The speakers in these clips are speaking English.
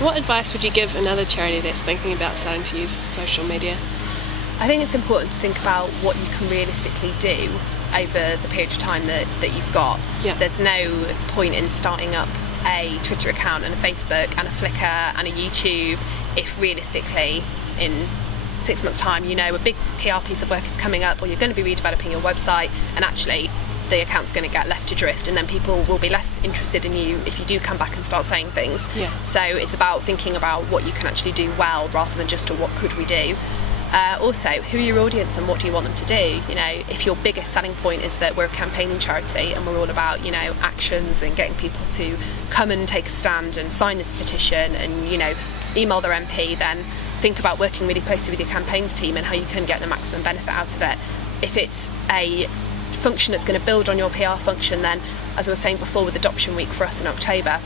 What advice would you give another charity that's thinking about starting to use social media? I think it's important to think about what you can realistically do over the period of time that you've got. Yeah. There's no point in starting up a Twitter account and a Facebook and a Flickr and a YouTube if realistically in 6 months' time a big PR piece of work is coming up, or you're going to be redeveloping your website, and actually the account's going to get left adrift, and then people will be less interested in you if you do come back and start saying things. Yeah. So it's about thinking about what you can actually do well rather than just what could we do. Also, who are your audience and what do you want them to do? If your biggest selling point is that we're a campaigning charity and we're all about actions and getting people to come and take a stand and sign this petition and email their MP, then think about working really closely with your campaigns team and how you can get the maximum benefit out of it. If it's a function that's going to build on your PR function, then, as I was saying before with Adoption Week for us in October,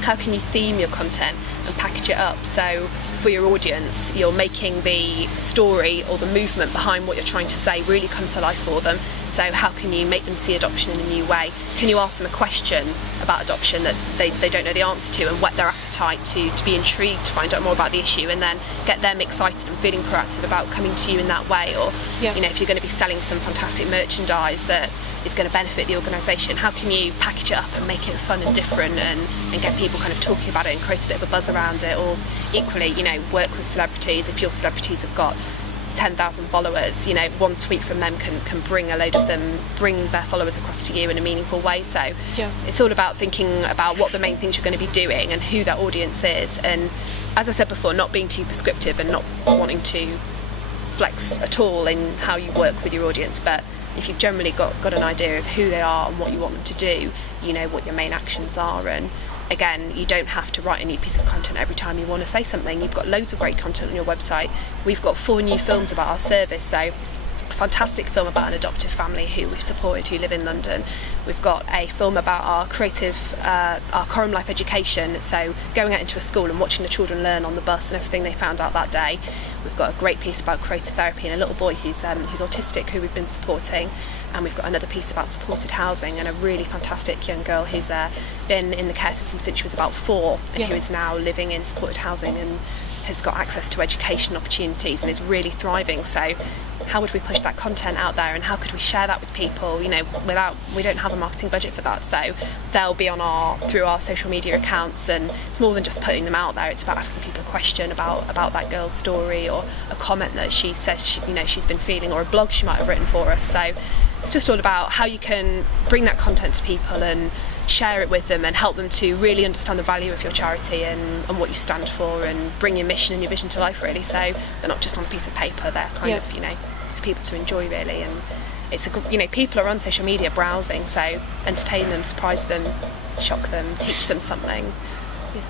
how can you theme your content and package it up so for your audience you're making the story or the movement behind what you're trying to say really come to life for them? So how can you make them see adoption in a new way? Can you ask them a question about adoption that they don't know the answer to, and whet their appetite to be intrigued to find out more about the issue, and then get them excited and feeling proactive about coming to you in that way? Or if you're going to be selling some fantastic merchandise that is going to benefit the organisation, how can you package it up and make it fun and different and get people kind of talking about it and create a bit of a buzz around it? Or equally, work with celebrities. If your celebrities have got 10,000 followers, one tweet from them can bring their followers across to you in a meaningful way. So it's all about thinking about what the main things you're going to be doing and who that audience is, and as I said before, not being too prescriptive and not wanting to flex at all in how you work with your audience. But if you've generally got an idea of who they are and what you want them to do, you know what your main actions are. And again, you don't have to write a new piece of content every time you want to say something. You've got loads of great content on your website. We've got 4 new films about our service, so a fantastic film about an adoptive family who we've supported who live in London. We've got a film about our Coram Life education, so going out into a school and watching the children learn on the bus and everything they found out that day. We've got a great piece about creative therapy and a little boy who's autistic who we've been supporting. And we've got another piece about supported housing and a really fantastic young girl who's been in the care system since she was about 4 and who is now living in supported housing and has got access to education opportunities and is really thriving. So how would we push that content out there, and how could we share that with people? We don't have a marketing budget for that, so they'll be through our social media accounts, and it's more than just putting them out there. It's about asking people a question about that girl's story, or a comment that she says she's been feeling, or a blog she might have written for us. So it's just all about how you can bring that content to people and share it with them and help them to really understand the value of your charity and what you stand for, and bring your mission and your vision to life, really. So they're not just on a piece of paper, they're kind of, for people to enjoy, really. And it's people are on social media browsing, so entertain them, surprise them, shock them, teach them something. Yeah.